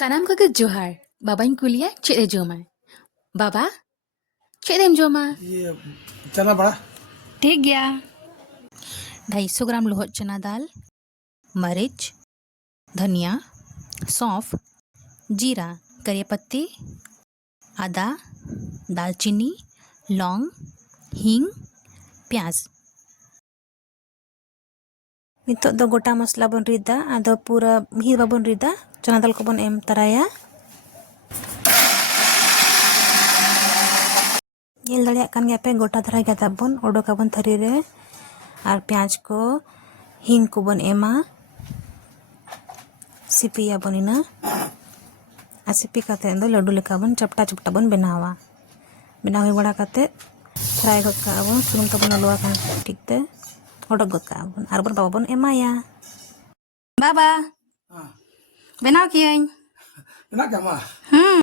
Sanam ko ke johar. Babañ kuliah cik e joma. Baba, cik em joma. ये चना बड़ा ठीक गया 250 ग्राम लोहट चना दाल, मरीच, धनिया, सौंफ, जीरा, करी पत्ती, आदा, दालचीनी, लौंग, हींग, प्याज. नितो दो गोटा मसला बन रिदा आदो पूरा मिहि बाबन रिदा चना दाल को बन एम तराया. येल दड़िया कान गया पे गोटा धरा गया ताबन ओडोका बन थरी रे और प्याज को हींग को बन एमा सिपिया बनिना आ सिपी काते दो लड्डू लेका बन चपटा चपटा बन बनावा बनाव हुई बड़ा काते फ्राई गद का बन सुनुम तबन लोआ कान ठीक ते ओडक गद का बन आर बन बाबा बन एमाया. बाबा हाँ बनाव किया ना क्या माँ